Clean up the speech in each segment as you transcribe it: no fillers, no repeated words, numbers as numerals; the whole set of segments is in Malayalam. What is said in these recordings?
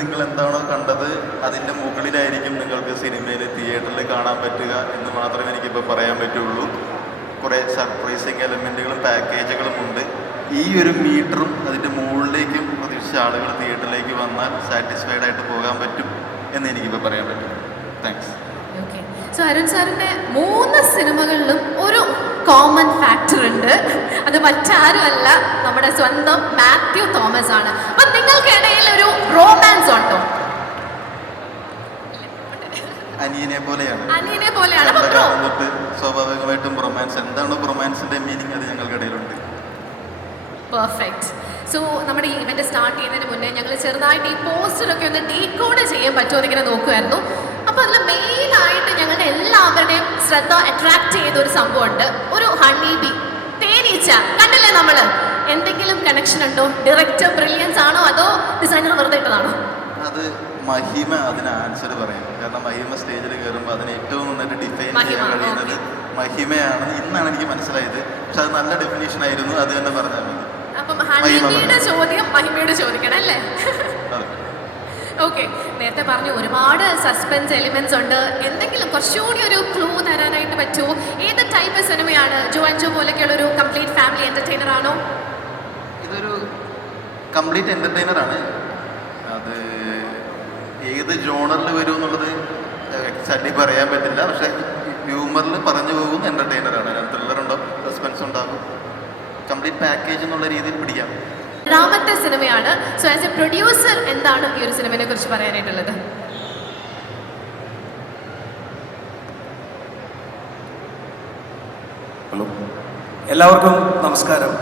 നിങ്ങൾ എന്താണോ കണ്ടത് അതിൻ്റെ മുകളിലായിരിക്കും നിങ്ങൾക്ക് സിനിമയിൽ തിയേറ്ററിൽ കാണാൻ പറ്റുക എന്ന് മാത്രമേ എനിക്കിപ്പോൾ പറയാൻ പറ്റുള്ളൂ. കുറേ സർപ്രൈസിങ് എലമെൻറ്റുകളും പാക്കേജുകളും ഉണ്ട്. ഈ ഒരു മീറ്ററും അതിൻ്റെ മുകളിലേക്കും പ്രതീക്ഷിച്ച ആളുകൾ തിയേറ്ററിലേക്ക് വന്നാൽ സാറ്റിസ്ഫൈഡ് ആയിട്ട് പോകാൻ പറ്റും എന്ന് എനിക്കിപ്പോൾ പറയാൻ പറ്റും. താങ്ക്സ്. ഓക്കെ, സോ അരുൺ സാറിൻ്റെ 3 സിനിമകളിലും ഒരു കോമൺ ഫാക്ടർ ഉണ്ട്. അത് മറ്റാരുമല്ല, നമ്മുടെ സ്വന്തം മാത്യു തോമസ് ആണ്. അപ്പം നിങ്ങൾക്കിടയിൽ ഒരു റൊമാൻസ് ഉണ്ടോ? അനിയനെ പോലെയാണ്. അനിയനെ പോലെയാണ്. വന്നിട്ട് സ്വാഭാവികമായിട്ടും റൊമാൻസ്. എന്താണ് റൊമാൻസിന്റെ മീനിങ്? അത് ഞങ്ങൾക്കിടയിലുണ്ട്. പെർഫെക്റ്റ്. സോ നമ്മുടെ ഈ ഇവന്റ് സ്റ്റാർട്ട് ചെയ്യുന്നതിന് മുന്നേ ഞങ്ങൾ ചെറുതായിട്ട് ഈ പോസ്റ്ററൊക്കെ ഒന്ന് ഡീകോഡ് ചെയ്യാൻ പറ്റുമോ എന്നിങ്ങനെ നോക്കുമായിരുന്നു. അപ്പോൾ അതിൽ മെയിനായിട്ട് ഞങ്ങളുടെ എല്ലാവരുടെയും ശ്രദ്ധ അട്രാക്ട് ചെയ്ത ഒരു സംഭവമുണ്ട്. ഒരു ഹണി ബി, തേനീച്ച. കണ്ടില്ലേ നമ്മൾ? എന്തെങ്കിലും കണക്ഷൻ ഉണ്ടോ? ഡയറക്ടർ ബ്രില്യൻസ് ആണോ അതോ ഡിസൈനർ വെറുതെ ഇട്ടതാണോ? അത് മഹിമ അതിന് ആൻസർ പറയും. കാരണം മഹിമ സ്റ്റേജിൽ കയറുമ്പോൾ അതിന് ഏറ്റവും നന്നായിട്ട് ഡിഫൈൻ ചെയ്യാൻ കഴിയുന്നത് മഹിമയാണ്. ഇന്നാണ് എനിക്ക് മനസ്സിലായത്. പക്ഷെ അത് നല്ല ഡെഫിനേഷൻ ആയിരുന്നു. അത് തന്നെ പറഞ്ഞാൽ മതി. അപ്പം ഹണിബിയുടെ ചോദ്യം മഹിമയോട് ചോദിക്കണം അല്ലേ? ഓക്കെ, നേരത്തെ പറഞ്ഞു ഒരുപാട് സസ്പെൻസ് എലിമെന്റ്സ് ഉണ്ട്. എന്തെങ്കിലും കുറച്ചുകൂടി ഒരു ക്ലൂ തരാനായിട്ട് പറ്റുമോ? ഏത് ടൈപ്പ് സിനിമയാണ്? ജോ ആൻഡ് ജോ പോലെയൊക്കെയുള്ള ഒരു കംപ്ലീറ്റ് ഫാമിലി എന്റർടൈനർ ആണോ? ഇതൊരു കംപ്ലീറ്റ് എന്റർടൈനർ ആണ്. അത് ഏത് ജോണറിൽ വരും എന്നുള്ളത് എക്സാക്ട്ലി പറയാൻ പറ്റില്ല. പക്ഷെ ഹ്യൂമറിൽ പറഞ്ഞു പോകുന്ന എന്റർടൈനറാണ്. ത്രില്ലർ ഉണ്ടാവും, സസ്പെൻസ് ഉണ്ടാകും. കംപ്ലീറ്റ് പാക്കേജ് എന്നുള്ള രീതിയിൽ പിടിക്കാം. രണ്ടാമത്തെ സിനിമയാണ്. സോ ആസ് എ പ്രൊഡ്യൂസർ എന്താണ് ഈ ഒരു സിനിമയെ കുറിച്ച് പറയാനായിട്ടുള്ളത്? ഹലോ, എല്ലാവർക്കും നമസ്കാരം.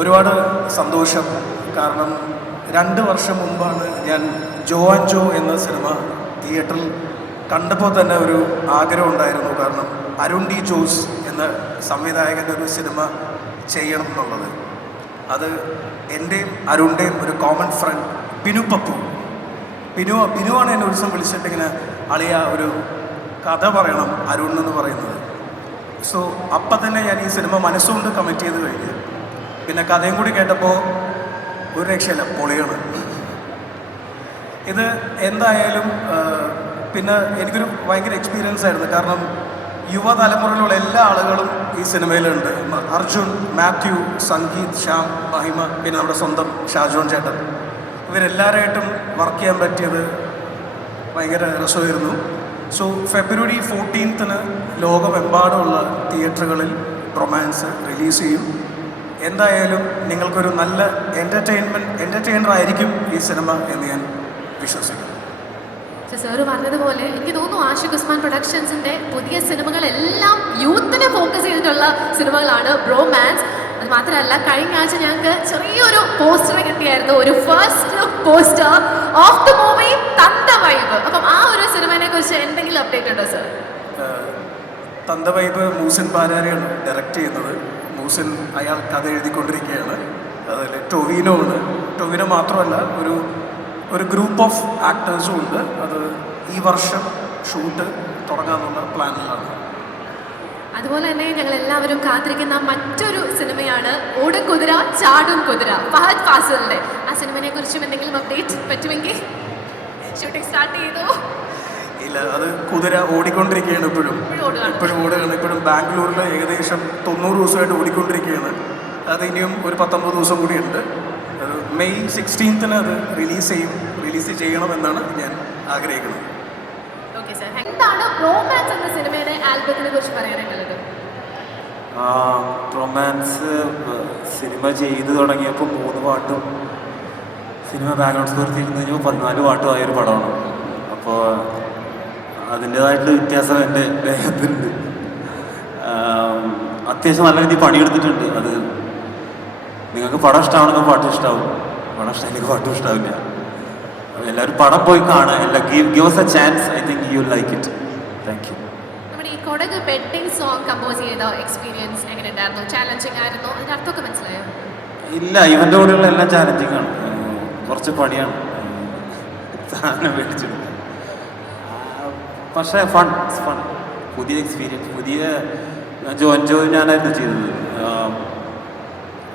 ഒരുപാട് സന്തോഷം. കാരണം 2 വർഷം മുമ്പാണ് ഞാൻ ജോ ആൻഡ് ജോ എന്ന സിനിമ തിയേറ്ററിൽ കണ്ടപ്പോൾ തന്നെ ഒരു ആഗ്രഹം ഉണ്ടായിരുന്നു. കാരണം അരുൺ ഡി ജോസ് എന്ന സംവിധായകൻ്റെ ഒരു സിനിമ ചെയ്യണം എന്നുള്ളത്. അത് എൻ്റെയും അരുണിൻ്റെയും ഒരു കോമൺ ഫ്രണ്ട് ബിനു പപ്പു. ബിനുവാണ് എന്നെ ഒരു ദിവസം വിളിച്ചിട്ട് ഇങ്ങനെ, അളിയ ഒരു കഥ പറയണം അരുൺ എന്ന് പറയുന്നത്. സോ അപ്പം തന്നെ ഞാൻ ഈ സിനിമ മനസ്സുകൊണ്ട് കമ്മിറ്റ് ചെയ്ത് കഴിഞ്ഞു. പിന്നെ കഥയും കൂടി കേട്ടപ്പോൾ ഒരു രക്ഷയില്ല, പൊളിയാണ് ഇത്. എന്തായാലും പിന്നെ എനിക്കൊരു ഭയങ്കര എക്സ്പീരിയൻസ് ആയിരുന്നു. കാരണം യുവതലമുറയിലുള്ള എല്ലാ ആളുകളും ഈ സിനിമയിലുണ്ട്. അർജുൻ, മാത്യു, സംഗീത്, ശ്യാം, മഹിമ, പിന്നെ നമ്മുടെ സ്വന്തം ഷാജോൺ ചേട്ടൻ. ഇവരെല്ലാവരായിട്ടും വർക്ക് ചെയ്യാൻ പറ്റിയത് ഭയങ്കര രസമായിരുന്നു. സോ February 14 ലോകമെമ്പാടുമുള്ള തിയേറ്ററുകളിൽ റൊമാൻസ് റിലീസ് ചെയ്യും. എന്തായാലും നിങ്ങൾക്കൊരു നല്ല എൻ്റർടൈനർ ആയിരിക്കും ഈ സിനിമ എന്ന് ഞാൻ വിശ്വസിക്കുന്നു. സാറ് പറഞ്ഞതുപോലെ എനിക്ക് തോന്നുന്നു ആഷിഖ് ഉസ്മാൻ പ്രൊഡക്ഷൻസിൻ്റെ പുതിയ സിനിമകളെല്ലാം യൂത്തിനെ ഫോക്കസ് ചെയ്തിട്ടുള്ള സിനിമകളാണ്. ബ്രോമാൻസ്. അത് മാത്രമല്ല, കഴിഞ്ഞ ആഴ്ച ഞങ്ങൾക്ക് ചെറിയൊരു പോസ്റ്റർ കിട്ടിയായിരുന്നു. ഒരു first poster of the movie തന്ത വൈബ്. അപ്പം ആ ഒരു സിനിമയെ കുറിച്ച് എന്തെങ്കിലും അപ്ഡേറ്റ് ഉണ്ടോ സർ? തന്ത വൈബ് മൂസിൻ പാലാരിയാണ് ഡയറക്റ്റ് ചെയ്യുന്നത്. മൂസിൻ അയാൾ കഥ എഴുതിക്കൊണ്ടിരിക്കുകയാണ്. അതിൽ ടൊവിനോ മാത്രമല്ല, ഒരു ഗ്രൂപ്പ് ഓഫ് ആക്ടേഴ്സും ഉണ്ട്. അത് ഈ വർഷം ഷൂട്ട് തുടങ്ങാനുള്ള പ്ലാനിലാണ്. അതുപോലെ തന്നെ ഞങ്ങൾ എല്ലാവരും കാത്തിരിക്കുന്ന മറ്റൊരു സിനിമയാണ് ഓടും കുതിര ചാടും കുതിര, ഫഹദ് ഫാസിലിന്റെ. ആ സിനിമയെ കുറിച്ചും എന്തെങ്കിലും അപ്ഡേറ്റ് പറ്റുമെങ്കിൽ? ഷൂട്ടിംഗ് സ്റ്റാർട്ട് ചെയ്തു? ഇല്ല, അത് കുതിര ഓടിക്കൊണ്ടിരിക്കുകയാണ്. ഇപ്പോഴും ഓടുകയാണ്. ഇപ്പോഴും ബാംഗ്ലൂരിൽ ഏകദേശം 90 ദിവസമായിട്ട് ഓടിക്കൊണ്ടിരിക്കുകയാണ്. അത് ഇനിയും ഒരു 19 ദിവസം കൂടിയുണ്ട്. May 16 അത് റിലീസ് ചെയ്യണമെന്നാണ് ഞാൻ ആഗ്രഹിക്കുന്നത്. ഓക്കെ സർ, എന്താണ് റൊമാൻസ് എന്ന സിനിമയുടെ ആൽബത്തിനെ കുറിച്ച് പറയാനായിട്ടുള്ളത്? റൊമാൻസ് സിനിമ ചെയ്ത് തുടങ്ങിയപ്പോൾ 3 പാട്ടും സിനിമ ബാക്ക്ഗ്രൗണ്ട് സ്കോർ തീർന്നു കഴിഞ്ഞപ്പോൾ 14 പാട്ടും ആയൊരു പടമാണ്. അപ്പോൾ അതിൻ്റേതായിട്ടുള്ള വ്യത്യാസം എൻ്റെ ദേഹത്തുണ്ട്. അത്യാവശ്യം നല്ല രീതിയിൽ പണിയെടുത്തിട്ടുണ്ട്. അത് നിങ്ങൾക്ക് പടം ഇഷ്ടമാണെങ്കിൽ പാട്ട് ഇഷ്ടമാവും, പടം ഇഷ്ടമാണെങ്കിൽ പാട്ടും ഇഷ്ടാവില്ല. എല്ലാവരും പടം പോയി കാണുക. Give us a chance. I think you will like it. Thank you. നമ്മുടെ ഈ കൊടക് വെഡ്ഡിംഗ് സോങ് കമ്പോസ് ചെയ്ത എക്സ്പീരിയൻസ് എങ്ങനെ ഉണ്ടായിരുന്നു? ചാലഞ്ചിങ് ആയിരുന്നു? അതിൻ്റെ അർത്ഥമൊക്കെ മനസ്സിലായോ? ഇല്ല, ഇവൻ്റെ കൂടെയുള്ള എല്ലാം ചാലഞ്ചിങ് ആണ്. കുറച്ച് പണിയാണ് സാധനം മേടിച്ചത്. പക്ഷേ ഫൺ. പുതിയ എക്സ്പീരിയൻസ്. ജോ ഞാനായിരുന്നു ചെയ്തത്.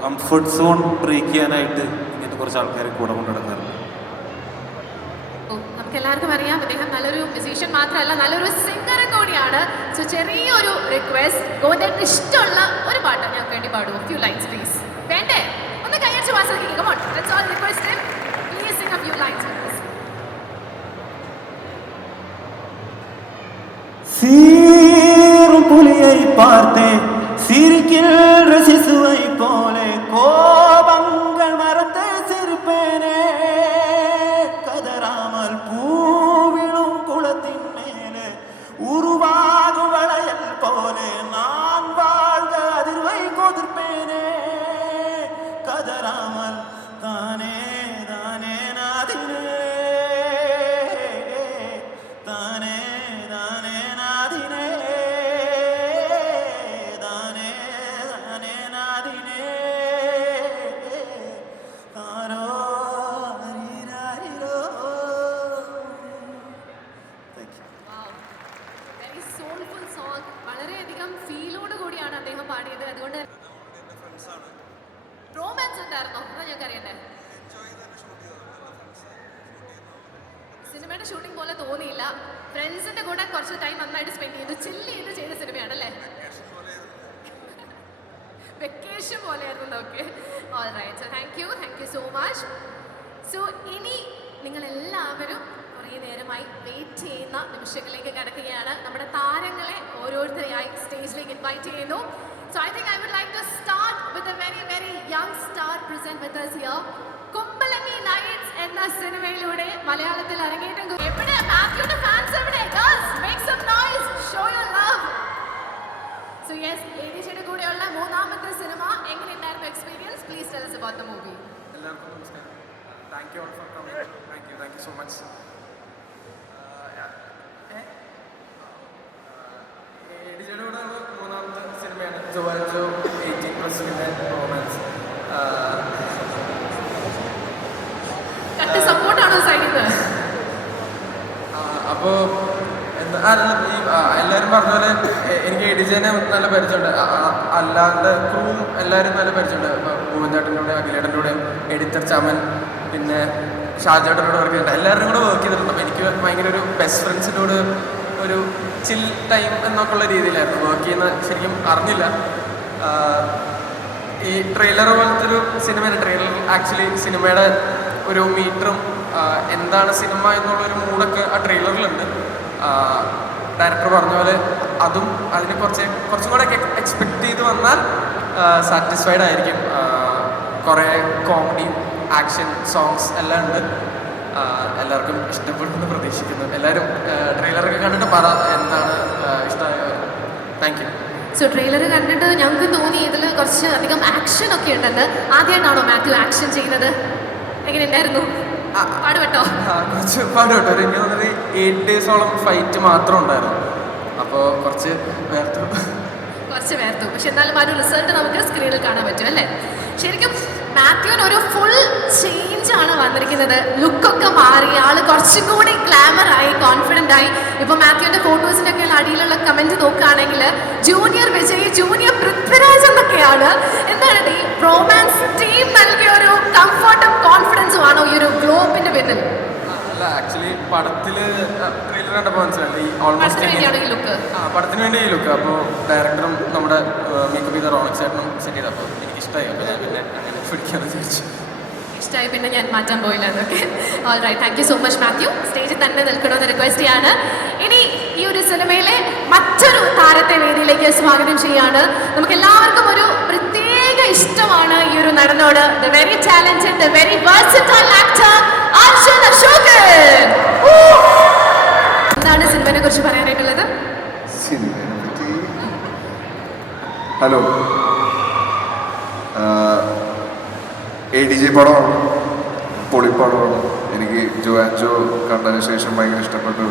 കംഫർട്ട് സോൺ ബ്രേക്ക് ചെയ്യാനായിട്ട് ഇങ്ങനത്തെ കുറച്ച് ആൾക്കാരെ കൂടെ കൊണ്ടു നടക്കാറുണ്ട്. നമുക്ക് എല്ലാവർക്കും അറിയാം അദ്ദേഹം നല്ലൊരു മ്യൂസീഷ്യൻ മാത്രമല്ല നല്ലൊരു സിംഗറും കൂടിയാണ്. സോ ചെറിയൊരു റിക്വസ്റ്റ്, ഗോവിന്ദന് ഇഷ്ടമുള്ള ഒരു പാട്ട് ഞങ്ങൾക്ക് വേണ്ടി പാടുമോ? Few lines please. വേണ്ടേ? ഒന്ന് കൈയടിച്ച് വാസലിക്ക്. Come on, let's all request him. Please sing a few lines please. சீரும் புலியை பார்த்தே சிரிக்கின்ற சிசுவை போலே கோபங்கள் மறந்து சிரிப்பேனே கதறாமல் பூவிழும் குளத்தின் மேலே உருவாகும் வளையல் போலே நான் வாழ்க அதிர்வை கொதிர்ப்பேனே கதறாமல் தானே தானே நாதினே தானே தானே நாதினே தானே தானே நாதினே താരോ ഹരിരാരിരോ. Thank you. Very soulful song. വളരെയധികം ഫീലോട് കൂടിയാണ് അദ്ദേഹം പാടിയത്. അതുകൊണ്ട് റൊമാൻസ് ഉണ്ടായിരുന്നോ? അതാ ഞങ്ങൾക്ക് അറിയണ്ടേ. സിനിമയുടെ ഷൂട്ടിംഗ് പോലെ തോന്നിയില്ല. ഫ്രണ്ട്സിന്റെ കൂടെ കുറച്ച് ടൈം നന്നായിട്ട് സ്പെൻഡ് ചെയ്തു, ചില്ല് ചെയ്ത സിനിമയാണല്ലേ? വെക്കേഷൻ പോലെയായിരുന്നു. Okay, all right. So thank you so much. So ഇനി നിങ്ങളെല്ലാവരും കുറേ നേരമായി വെയിറ്റ് ചെയ്യുന്ന നിമിഷങ്ങളിലേക്ക് കടക്കുകയാണ്. നമ്മുടെ താരങ്ങളെ ഓരോരുത്തരെയായി സ്റ്റേജിലേക്ക് ഇൻവൈറ്റ് ചെയ്യുന്നു. So I think I would like to start with a very, very young star present with us here. Kumbalangi nights എന്ന സിനിമയിലൂടെ മലയാളത്തിൽ അരങ്ങേറ്റം. എവിടെ മാത്യുവിന്റെ ഫാൻസ്? എവിടെ? Girls make some noise, show your love. So yes, ഏഡിജിയുടെ കൂടെയുള്ള മൂന്നാമത്തെ സിനിമ എങ്ങനെയുണ്ടായിരുന്നു experience? Please tell us about the movie. എല്ലാവർക്കും നമസ്കാരം. Thank you all for coming. Thank you so much. എഡിജിയുടെ കൂടെ മൂന്നാമത്തെ സിനിമയാണ് ജോവാൻജോ 18+ റൊമാൻസ്. കട്ട് സപ്പോർട്ടാണോ സൈഡിൽ നിന്ന്? അപ്പോൾ എല്ലാവരും പറഞ്ഞ പോലെ എനിക്ക് എഡിജനെ നല്ല പരിചയമുണ്ട്. അല്ലാണ്ട് ക്രൂവും എല്ലാവരും നല്ല പരിചയമുണ്ട്. ഭൂമൻചാട്ടൻ്റെ കൂടെ, അഖിലേട്ടൻ്റെ കൂടെ, എഡിറ്റർ ചമൻ, പിന്നെ ഷാജേട്ടൻ്റെ കൂടെ വർക്ക് ചെയ്തിട്ടുണ്ട്. എല്ലാവരും കൂടെ വർക്ക് ചെയ്തിട്ടുണ്ട്. അപ്പോൾ എനിക്ക് ഭയങ്കര ഒരു ബെസ്റ്റ് ഫ്രണ്ട്സിൻ്റെ കൂടെ ഒരു ചിൽ ടൈം എന്നൊക്കെയുള്ള രീതിയിലായിരുന്നു വർക്ക് ചെയ്യുന്ന. ശരിക്കും അറിഞ്ഞില്ല ഈ ട്രെയിലർ പോലത്തെ ഒരു സിനിമയാണ്. ട്രെയിലർ ആക്ച്വലി സിനിമയുടെ ഒരു മീറ്ററും എന്താണ് സിനിമ എന്നുള്ളൊരു മൂഡൊക്കെ ആ ട്രെയിലറിലുണ്ട്. ഡയറക്ടർ പറഞ്ഞ പോലെ അതും അതിന് കുറച്ചും കൂടെ എക്സ്പെക്റ്റ് ചെയ്ത് വന്നാൽ സാറ്റിസ്ഫൈഡ് ആയിരിക്കും. കുറേ കോമഡി, ആക്ഷൻ, സോങ്സ് എല്ലാം ഉണ്ട്. എല്ലാവർക്കും ഇഷ്ടപ്പെടുമെന്ന് പ്രതീക്ഷിക്കുന്നു. എല്ലാവരും ട്രെയിലറൊക്കെ കണ്ടിട്ട് പറ എന്താണ് ഇഷ്ടമായത്. Thank you. സോ ട്രെയിലർ കണ്ടിട്ട് ഞങ്ങൾക്ക് തോന്നി ഇതിൽ കുറച്ച് അധികം ആക്ഷൻ ഒക്കെ ഉണ്ടെന്ന്. ആദ്യമായിട്ടാണോ മാത്യു ആക്ഷൻ ചെയ്യുന്നത്? എങ്ങനെയുണ്ടായിരുന്നു? പാടുപെട്ടോ? കുറച്ച് പാടുപെട്ടോ. എനിക്ക് തോന്നുന്നത് 8 ഡേയ്സോളം ഫൈറ്റ് മാത്രം ഉണ്ടായിരുന്നു. അപ്പോൾ കുറച്ച് വേർത്തു. പക്ഷെ എന്നാലും ആ ഒരു റിസൾട്ട് നമുക്ക് സ്ക്രീനിൽ കാണാൻ പറ്റും അല്ലേ? ശരിക്കും മാത്യുവിന് ഒരു ഫുൾ ചേഞ്ച് ആണ് വന്നിരിക്കുന്നത്. ലുക്കൊക്കെ മാറി, ആള് കുറച്ചും കൂടി ഗ്ലാമർ ആയി, കോൺഫിഡൻ്റ് ആയി. ഇപ്പോൾ മാത്യുവിൻ്റെ ഫോട്ടോസിൻ്റെ ഒക്കെ അടിയിലുള്ള കമൻറ്റ് നോക്കുകയാണെങ്കിൽ ജൂനിയർ വിജയ്, ജൂനിയർ പൃഥ്വിരാജ് എന്നൊക്കെയാണ്. എന്താണ് ഈ റൊമാൻസ് ടീം നൽകിയ ഒരു കംഫർട്ടും കോൺഫിഡൻസും ആണോ ഈ ഒരു ഗ്ലോപ്പിൻ്റെ പിന്നിൽ? അല്ല, ആക്ച്വലി പടത്തില് ട്രെയിലർ കണ്ടപ്പോൾ മനസ്സിലായി ഈ ഓൾമോസ്റ്റ് പടത്തിന് വേണ്ടി ഈ ലുക്ക്. അപ്പോൾ ഡയറക്ടറും നമ്മുടെ മേക്കപ്പ് ചെയ്ത റോണക് ചേട്ടനും സെറ്റ് ചെയ്തപ്പോൾ എനിക്ക് ഇഷ്ടമായി. അപ്പോൾ ഞാൻ പിന്നെ അങ്ങനെ പിടിക്കാമെന്ന് വിചാരിച്ചു. ഇഷ്ടമായി, പിന്നെ ഞാൻ മാറ്റാൻ പോയില്ല എന്നൊക്കെ. All right, thank you so much Mathew. സ്റ്റേജിൽ തന്നെ നിൽക്കണമെന്ന് റിക്വസ്റ്റ് ചെയ്യാണ്. ഇനി ഈ ഒരു സിനിമയിലെ മറ്റൊരു താരത്തെ വേദിയിലേക്ക് സ്വാഗതം ചെയ്യാണ്. നമുക്ക് എല്ലാവർക്കും ഒരു പ്രത്യേക ഇഷ്ടമാണ് ഈ ഒരു നടനോട്. The very talented, the very versatile actor Arjun Ashokan. എന്താണ് സിനിമയെ കുറിച്ച് പറയാനായിട്ടുള്ളത്? സിനിമയെ പറ്റി ഹലോ, ADJ പടമാണ്, പൊളിപ്പടമാണ്. എനിക്ക് ജോവാൻജോ കണ്ടതിന് ശേഷം ഭയങ്കര ഇഷ്ടപ്പെട്ടു.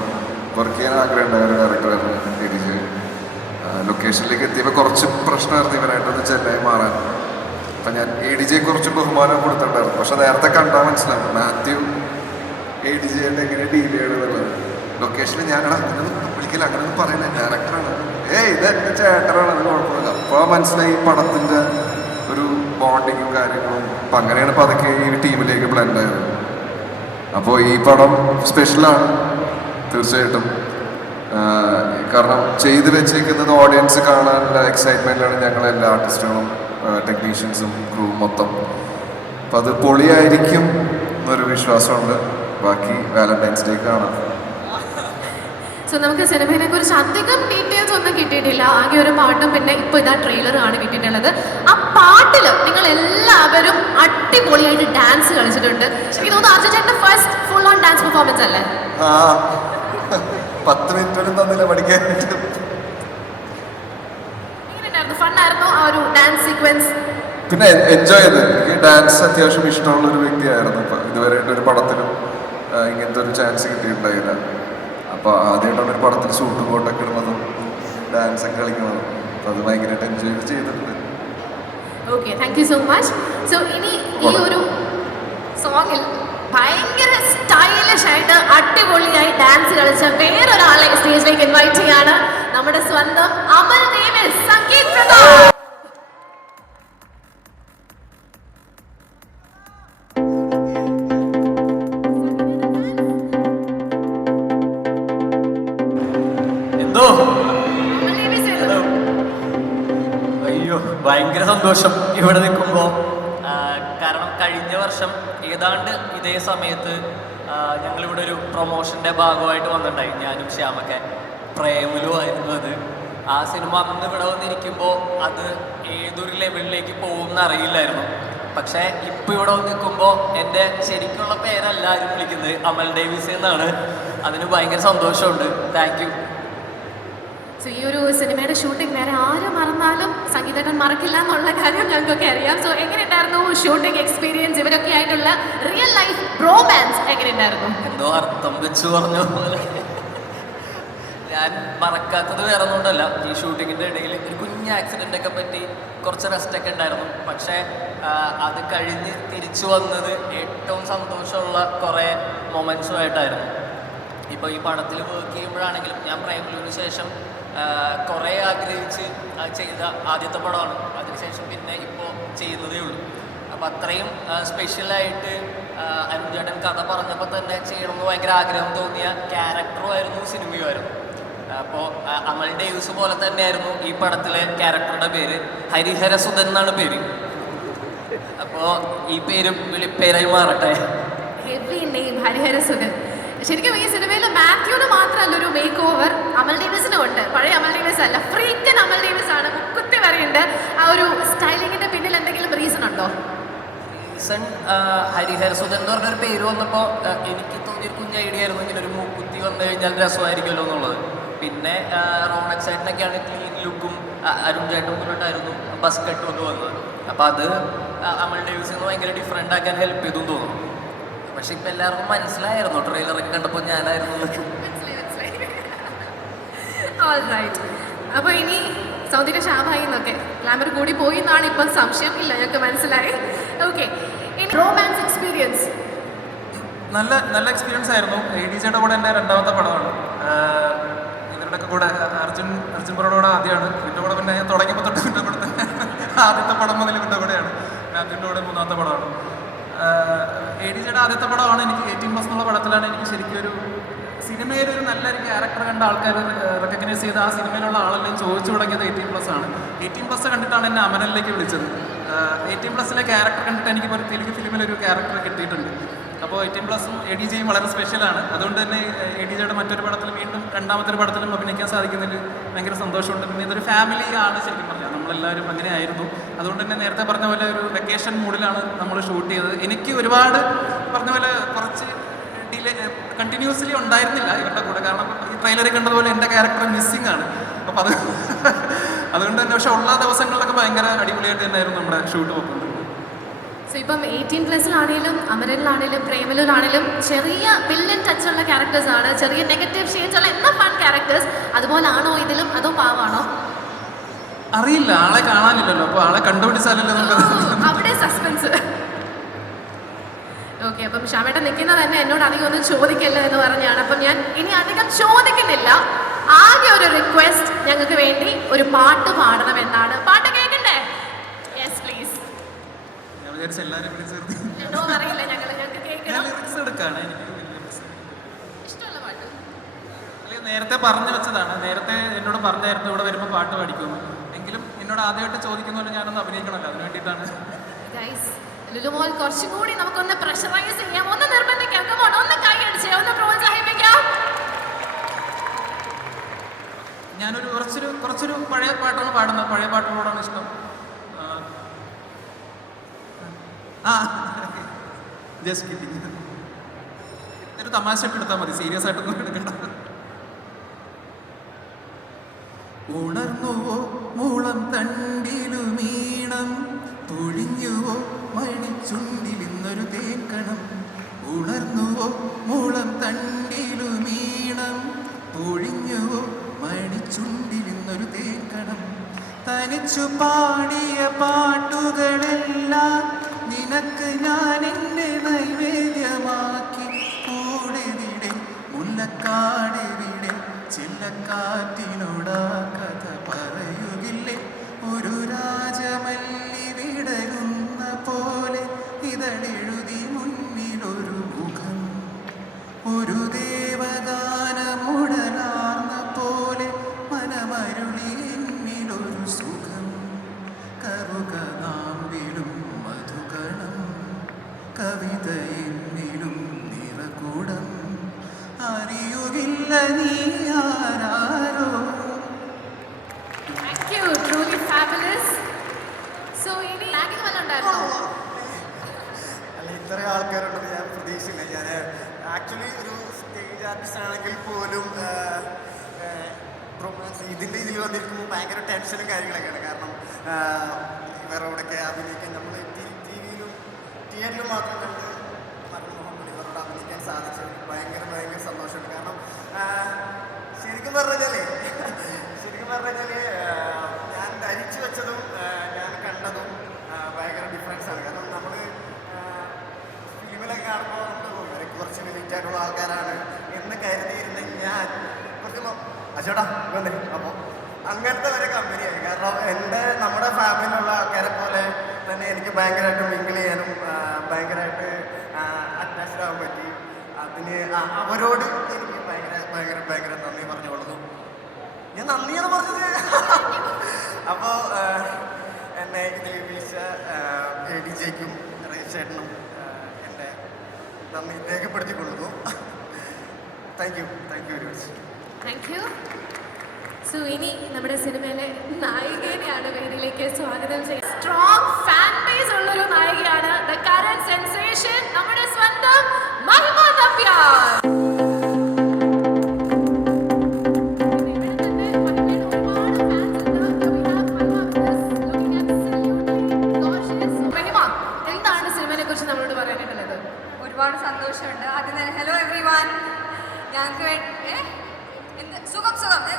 വർക്ക് ചെയ്യാൻ ആഗ്രഹം ഉണ്ടായ ഒരു ഡയറക്ടറായിരുന്നു ADJ. ലൊക്കേഷനിലേക്ക് എത്തിയപ്പോൾ കുറച്ച് പ്രശ്നമായിരുന്നു ഇവരായിട്ടൊന്ന് ചെല്ലായി മാറാൻ. അപ്പം ഞാൻ ADJ കുറച്ച് ബഹുമാനം കൊടുത്തിട്ടുണ്ടായിരുന്നു. പക്ഷെ നേരത്തെ കണ്ടാൽ മനസ്സിലാവും മാത്യു ADJ ആയിട്ട് എങ്ങനെ ഡീൽ ചെയ്യണമെന്നുള്ളത്. ലൊക്കേഷനിൽ ഞാൻ അങ്ങനെ വിളിക്കില്ല, അങ്ങനെയൊന്നും പറയുന്നത് ഡയറക്ടറാണ്, ഇതെൻ്റെ ചേട്ടനാണ്, അത് കുഴപ്പമില്ല. അപ്പോൾ മനസ്സിലായി പടത്തിൻ്റെ ഒരു ബോണ്ടിങ്ങും കാര്യങ്ങളും. അപ്പം അങ്ങനെയാണ് പതുക്കെ ഈ ടീമിലേക്ക് ബ്ലെൻഡ് ആയത്. അപ്പോൾ ഈ പടം സ്പെഷ്യലാണ് തീർച്ചയായിട്ടും. കാരണം ചെയ്ത് വെച്ചേക്കുന്നത് ഓഡിയൻസ് കാണാനുള്ള എക്സൈറ്റ്മെൻറ്റിലാണ് ഞങ്ങളെല്ലാ ആർട്ടിസ്റ്റുകളും ടെക്നീഷ്യൻസും ക്രൂ മൊത്തം. അപ്പം അത് പൊളിയായിരിക്കും എന്നൊരു വിശ്വാസമുണ്ട്. ബാക്കി വാലന്റൈൻസ് ഡേ കാണാം. സോ നമുക്ക് സിനിമയെ കുറിച്ച് അധികം ഡീറ്റെയിൽസ് ഒന്നും കിട്ടിയിട്ടില്ല. ആകെ ഒരു പാട്ടും പിന്നെ ഇപ്പോൾ ഇതാ ട്രെയിലറാണ് കിട്ടിയിട്ടുള്ളത്. ആ പാട്ടിൽ നിങ്ങൾ എല്ലാവരും അടിപൊളിയായിട്ട് ഡാൻസ് കളിച്ചിട്ടുണ്ട്. എനിക്ക് തോന്നുന്നു അർജുൻ ചേട്ടൻ്റെ first full on dance performance അല്ലേ? 10 മിനിറ്റ് പോലും തന്നില്ല പഠിക്കാനായിട്ട്. എങ്ങനെയുണ്ടായിരുന്നു? ഫണ്ണായിരുന്നു ആ ഒരു ഡാൻസ് സീക്വൻസ്? പിന്നെ എൻജോയ് ചെയ്ത്. എനിക്ക് ഡാൻസ് അത്യാവശ്യം ഇഷ്ടമുള്ള ഒരു വ്യക്തിയായിരുന്നു. ഇപ്പം ഇതുവരെയായിട്ട് ഒരു പടത്തിലും ഇങ്ങനത്തെ ഒരു ചാൻസ് കിട്ടിയിട്ടുണ്ടായില്ല. അപ്പോൾ ആദ്യമായിട്ടാണ് ഒരു പടത്തിൽ സൂട്ടും കോട്ടൊക്കെ ഇടുന്നതും ഡാൻസൊക്കെ കളിക്കുന്നതും. അപ്പോൾ അത് ഭയങ്കരമായിട്ട് എൻജോയ് ചെയ്തിട്ടുണ്ട്. Okay, thank you so much. So ഇനി ഈ ഒരു സോങ്ങിൽ ഭയങ്കര സ്റ്റൈലിഷ് ആയിട്ട് അടിപൊളിയായി ഡാൻസ് കളിച്ച വേറൊരാളെ സ്റ്റേജിലേക്ക് ഇൻവൈറ്റ് ചെയ്യാണ്. നമ്മുടെ സ്വന്തം അമൽ ഡേവിസ്, സംഗീത് പ്രതാപ്. എന്തോ അമൽ ഡേവിസ് എന്തോ? അയ്യോ ഭയങ്കര സന്തോഷം ഇവിടെ നിൽക്കുമ്പോൾ. കാരണം കഴിഞ്ഞ വർഷം ഏതാണ്ട് ഇതേ സമയത്ത് ഞങ്ങളിവിടെ ഒരു പ്രൊമോഷൻ്റെ ഭാഗമായിട്ട് വന്നിട്ടുണ്ടായി. ഞാനും ശ്യാമൊക്കെ പ്രേമലു ആയിരുന്നു അത്. ആ സിനിമ അന്ന് ഇവിടെ വന്നിരിക്കുമ്പോൾ അത് ഏതൊരു ലെവലിലേക്ക് പോകുമെന്ന് അറിയില്ലായിരുന്നു. പക്ഷേ ഇപ്പോൾ ഇവിടെ വന്ന് നിൽക്കുമ്പോൾ എൻ്റെ ശരിക്കുള്ള പേരെല്ലാവരും വിളിക്കുന്നത് അമൽ ഡേവിസ് എന്നാണ്. അതിന് ഭയങ്കര സന്തോഷമുണ്ട്. Thank you. സോ ഈ ഒരു സിനിമയുടെ ഷൂട്ടിംഗ് വേറെ ആരും മറന്നാലും സംഗീതകൻ മറക്കില്ല എന്നുള്ള കാര്യം ഞങ്ങൾക്കൊക്കെ അറിയാം. സോ എങ്ങനെയുണ്ടായിരുന്നു ഷൂട്ടിംഗ് എക്സ്പീരിയൻസ്? ഇവരൊക്കെ ആയിട്ടുള്ള റിയൽ ലൈഫ് റൊമാൻസ് എങ്ങനെയുണ്ടായിരുന്നു? എന്തോ അർത്ഥം വെച്ച് പറഞ്ഞ പോലെ ഞാൻ മറക്കാത്തത് വേറെ ഒന്നുകൊണ്ടല്ല. ഈ ഷൂട്ടിങ്ങിൻ്റെ ഇടയിൽ ഒരു കുഞ്ഞ് ആക്സിഡൻ്റ് ഒക്കെ പറ്റി കുറച്ച് റെസ്റ്റൊക്കെ ഉണ്ടായിരുന്നു. പക്ഷേ അത് കഴിഞ്ഞ് തിരിച്ചു വന്നത് ഏറ്റവും സന്തോഷമുള്ള കുറേ മൊമെൻറ്റ്സുമായിട്ടായിരുന്നു. ഇപ്പോൾ ഈ പടത്തിൽ വർക്ക് ചെയ്യുമ്പോഴാണെങ്കിലും ഞാൻ പ്രേമലുവിന് ശേഷം കുറേ ആഗ്രഹിച്ച് ചെയ്ത ആദ്യത്തെ പടമാണ്. അതിനുശേഷം പിന്നെ ഇപ്പോൾ ചെയ്യുന്നതേ ഉള്ളൂ. അപ്പോൾ അത്രയും സ്പെഷ്യലായിട്ട് അനുജേട്ടൻ കഥ പറഞ്ഞപ്പോൾ തന്നെ ചെയ്യണമെന്ന് ഭയങ്കര ആഗ്രഹം തോന്നിയ ക്യാരക്ടറുമായിരുന്നു സിനിമയുമായിരുന്നു. അപ്പോൾ അമൽ ഡേവിസ് പോലെ തന്നെയായിരുന്നു ഈ പടത്തിലെ ക്യാരക്ടറുടെ പേര്. ഹരിഹരസുധൻ എന്നാണ് പേര്. അപ്പോൾ ഈ പേരും വിളിപ്പേരായി മാറട്ടെ. Heavy name Hariharasudhan. ശരിക്കും ഈ സിനിമയിൽ മാത്യുവിന് മാത്രമല്ല ഒരു മേക്ക് ഓവർ അമൽ ഡേവിസിനും ഉണ്ട്. പഴയ അമൽ ഡേവിസ് അല്ല, ഫ്രീക്കൻ അമൽ ഡേവിസ് ആണ്. കുത്തി വരെയുണ്ട്. ആ ഒരു സ്റ്റൈലിങ്ങിന്റെ പിന്നിൽ എന്തെങ്കിലും റീസൺ ഉണ്ടോ? റീസൺ ഹരിഹരസുധൻ എന്ന് പറഞ്ഞൊരു പേര് വന്നപ്പോൾ എനിക്ക് തോന്നിയൊരു കുഞ്ഞ് ഐഡിയ ആയിരുന്നു, ഇങ്ങനെ ഒരു മൂക്കുത്തി വന്നു കഴിഞ്ഞാൽ രസമായിരിക്കുമല്ലോ എന്നുള്ളത്. പിന്നെ റോണക് സൈഡിനൊക്കെയാണ് ക്ലീൻ ലുക്കും അരുൺ ചേട്ടൻ കൊണ്ടിട്ടായിരുന്നു ബസ് കട്ട് കൊണ്ട് വന്നത്. അപ്പോൾ അത് അമൽ ഡേവിസിന് ഭയങ്കര ഡിഫറെൻ്റ് ആക്കാൻ ഹെൽപ്പ് ചെയ്തു തോന്നുന്നു. പക്ഷെ ഇപ്പം എല്ലാവർക്കും മനസ്സിലായിരുന്നു ട്രെയിലറൊക്കെ കണ്ടപ്പോൾ ഞാനായിരുന്നു. അപ്പോൾ ഇനി സൗന്ദര്യ ശാപായി എന്നൊക്കെ ഗ്ലാമർ കൂടി പോയി എന്നാണ് ഇപ്പം സംശയം. ഇല്ല, ഞങ്ങൾക്ക് മനസ്സിലായി. ഓക്കെ, ഇനി റൊമാൻസ് എക്സ്പീരിയൻസ്. നല്ല എക്സ്പീരിയൻസ് ആയിരുന്നു. ADJയുടെ കൂടെ എൻ്റെ രണ്ടാമത്തെ പടമാണ്. ഇവരുടെയൊക്കെ കൂടെ അർജുൻ ബ്രോയുടെ ആദ്യമാണ്. ഇവരുടെ കൂടെ പിന്നെ തുടങ്ങിയപ്പോൾ തൊട്ട് ഇവരുടെ കൂടെ തന്നെ ആദ്യത്തെ പടം മുതൽ ഇവരുടെ കൂടെയാണ്. മാത്യുവിൻ്റെ കൂടെ മൂന്നാമത്തെ പടമാണ്. ADJയുടെ ആദ്യത്തെ പടമാണ്. എനിക്ക് 18+ എന്നുള്ള പടത്തിലാണ് എനിക്ക് ശരിക്കും ഒരു സിനിമയിൽ ഒരു നല്ലൊരു ക്യാരക്ടർ കണ്ട ആൾക്കാർ റെക്കഗ്നൈസ് ചെയ്ത് ആ സിനിമയിലുള്ള ആളെല്ലാം ചോദിച്ചു തുടങ്ങിയത് 18+ ആണ്. 18+ കണ്ടിട്ടാണ് എന്നെ അമരനിലേക്ക് വിളിച്ചത്. 18+ലെ ക്യാരക്ടർ കണ്ടിട്ട് എനിക്ക് ഒരു തെലുങ്ക് ഫിലിമിലൊരു ക്യാരക്ടർ കിട്ടിയിട്ടുണ്ട്. അപ്പോൾ 18+ഉം ADJയും വളരെ സ്പെഷ്യലാണ്. അതുകൊണ്ട് തന്നെ ADJയുടെ മറ്റൊരു പടത്തിൽ വീണ്ടും രണ്ടാമത്തെ പടത്തിലും അഭിനയിക്കാൻ സാധിക്കുന്നതിൽ ഭയങ്കര സന്തോഷമുണ്ട്. പിന്നെ ഇതൊരു ഫാമിലി ആണ് ശരിക്കും പറഞ്ഞാൽ. നമ്മളെല്ലാവരും അങ്ങനെ ആയിരുന്നു. അതുകൊണ്ട് തന്നെ നേരത്തെ പറഞ്ഞ പോലെ ഒരു വെക്കേഷൻ മൂഡിലാണ് നമ്മൾ ഷൂട്ട് ചെയ്തത്. എനിക്ക് ഒരുപാട് പറഞ്ഞ പോലെ കുറച്ച് ഡിലേ കണ്ടിന്യൂസ്ലി ഉണ്ടായിരുന്നില്ല ഇവരുടെ കൂടെ. കാരണം ഈ ട്രെയിലറിൽ കണ്ടതുപോലെ എൻ്റെ ക്യാരക്ടർ മിസ്സിംഗ് ആണ്. അപ്പോൾ അതുകൊണ്ട് തന്നെ പക്ഷേ ഉള്ള ദിവസങ്ങളിലൊക്കെ ഭയങ്കര അടിപൊളിയായിട്ട് തന്നെയായിരുന്നു നമ്മുടെ ഷൂട്ട് പോക്കുന്നത്. സോ ഇപ്പം 18+ലാണേലും അമരനിലാണേലും പ്രേമലുലാണേലും ചെറിയ വില്ലൻ ടച്ചുള്ള ക്യാരക്ടേഴ്സാണ്, ചെറിയ നെഗറ്റീവ് ഷെയ്ഡ്സ് ഉള്ള എല്ലാ ഫൺ ക്യാരക്ടേഴ്സ്. അതുപോലാണോ ഇതിലും, അതോ പാവാണോ? അറിയില്ല, ആളെ കാണാനില്ലല്ലോ. അപ്പോൾ ആളെ കണ്ടുപിടിച്ചാലല്ലോ നമുക്ക് അവിടെ സസ്പെൻസ്. ഓക്കെ, അപ്പം ഷാമേട്ടൻ നിൽക്കുന്നത് തന്നെ എന്നോട് അധികം ഒന്നും ചോദിക്കല്ല എന്ന് പറഞ്ഞാണ്. അപ്പം ഞാൻ ഇനി അധികം ചോദിക്കുന്നില്ല. ആകെ ഒരു റിക്വസ്റ്റ്, ഞങ്ങൾക്ക് വേണ്ടി ഒരു പാട്ട് പാടണമെന്നാണ്. പാട്ട് കേൾക്കണ്ടേ? Yes please. ഞാൻ വിചാരിച്ച എല്ലാവരും വിളിച്ചു അറിയില്ല, ഞങ്ങൾക്ക് കേൾക്കണം. ലിറിക്സ് എടുക്കാണ് എനിക്ക് നേരത്തെ പറഞ്ഞു വെച്ചതാണ്. നേരത്തെ എന്നോട് പറഞ്ഞായിരുന്നു ഇവിടെ വരുമ്പോൾ പാട്ട് പഠിക്കുമെന്ന്. എങ്കിലും എന്നോട് ആദ്യമായിട്ട് ചോദിക്കുന്ന പോലെ ഞാനൊന്ന് അഭിനയിക്കണമല്ലോ, അതിന് വേണ്ടിയിട്ടാണ്. ഗൈസ്, ലുലുമോൾ കുറച്ചും കൂടി നമുക്കൊന്ന് പ്രഷറൈസ് ചെയ്യാം, ഒന്ന് നിർബന്ധിക്കാം. Come on, ഒന്ന് കൈയടിച്ചേ, ഒന്ന് പ്രോത്സാഹിപ്പിക്കാം. ഞാനൊരു കുറച്ചൊരു പഴയ പാട്ടാണ് പാടുന്നത്. പഴയ പാട്ടുകളോടാണ് ഇഷ്ടം. ജസ്റ്റ് കിട്ടിങ്. ഒരു തമാശ ഒക്കെ എടുത്താൽ മതി, സീരിയസ് ആയിട്ടൊന്നും എടുക്കണ്ട. ഉണർന്നുവോ മൂളം തണ്ടിലുമീണം, പൊഴിഞ്ഞുവോ മണിച്ചുണ്ടിലിന്നൊരു തേക്കണം. ഉണർന്നുവോ മൂളം തണ്ടിലുമീണം, പൊഴിഞ്ഞുവോ മണിച്ചുണ്ടിലിന്നൊരു തേക്കണം. തനിച്ചു പാടിയ പാട്ടുകളെല്ലാം നിനക്ക് ഞാൻ എൻ്റെ നൈവേദ്യമാക്കി. കൂടെവിടെ മുല്ലക്കാടെവിടെ ചില്ലക്കാറ്റിനോടാ കഥ പറയുകില്ലേ. ഒരു രാജമല്ലി വിടരുന്ന പോലെ ഇതളെഴുതി മുന്നിലൊരു മുഖം. ഒരു ദേവഗാനമുടലാർന്ന പോലെ മനമരുളി എന്നിലൊരു സുഖം. കറുകനാമ്പിലും മധുകണം, കവിത എന്നിലും നിറകൂടം. അറിയുകില്ല നീ ആരാരോ. Thank you, truly fabulous. So, ഇനി ലാഗിങ് വല്ലതും ഉണ്ടായിരുന്നോ? അല്ല, ഇത്രയും ആൾക്കാരുണ്ടെന്ന് ഞാൻ പ്രതീക്ഷിച്ചില്ല. ഞാൻ ആക്ച്വലി ഒരു സ്റ്റേജ് ആർട്ടിസ്റ്റ് ആണെങ്കിൽ പോലും ഇതിൻ്റെ ഇതിൽ വന്നിരിക്കുമ്പോൾ ഭയങ്കര ടെൻഷനും കാര്യങ്ങളൊക്കെയാണ്. കാരണം ഇവരോടൊക്കെ അഭിനയിക്കാൻ നമ്മൾ ടി വിയിലും തിയേറ്ററിലും മാത്രം കണ്ട് മരണമോഹൻ ഇവരോട് അഭിനയിക്കാൻ സാധിച്ചത് ഭയങ്കര സന്തോഷമുണ്ട്. കാരണം ശരിക്കും പറഞ്ഞു കഴിഞ്ഞാൽ ഞാൻ ധരിച്ചു വെച്ചതും ഞാൻ കണ്ടതും ഭയങ്കര ഡിഫറൻസാണ്. കാരണം നമ്മൾ ഫിലിമിലൊക്കെ കാണുമ്പോൾ നമുക്ക് ഇവരൊക്കെ കുറച്ച് ലിമിറ്റായിട്ടുള്ള ആൾക്കാരാണ് എന്ന് കരുതിയിരുന്ന ഞാൻ കുറച്ച് അച്ചോട്ടാ വന്നേ. അപ്പോൾ അങ്ങനത്തെ വരെ കമ്പനിയായി. കാരണം നമ്മുടെ ഫാമിലിയിലുള്ള ആൾക്കാരെ പോലെ തന്നെ എനിക്ക് ഭയങ്കരമായിട്ട് മിങ്കിൾ ചെയ്യാനും ഭയങ്കരമായിട്ട് അറ്റാച്ച്ഡ് ആവാൻ പറ്റി. അതിന് അവരോട് എനിക്ക് ഭയങ്കര നന്ദി പറഞ്ഞുകൊള്ളുന്നു. ഞാൻ നന്ദിയാണ് പറഞ്ഞത്. അപ്പോൾ എന്നെ ഇതിൽ വിളിച്ച ADJക്കും ചേട്ടനും എൻ്റെ നന്ദി രേഖപ്പെടുത്തിക്കൊള്ളുന്നു. Thank you very much. Thank you. So ഇനി നമ്മുടെ സിനിമയിലെ നായികേനെയാണ് വേദിയിലേക്ക് സ്വാഗതം ചെയ്യുന്നത്. സ്ട്രോങ് ഫാൻ ബേസ് ഉള്ളൊരു നായികയാണ്, ദ കറന്റ് സെൻസേഷൻ, നമ്മുടെ സ്വന്തം മഹിമ നമ്പ്യാർ. എന്താണ് സിനിമയെ കുറിച്ച് നമ്മളോട് പറയാനായിട്ടുള്ളത്? ഒരുപാട് സന്തോഷമുണ്ട്. ആദ്യം തന്നെ ഹലോ എവ്രി വൺ. ഞങ്ങൾക്ക്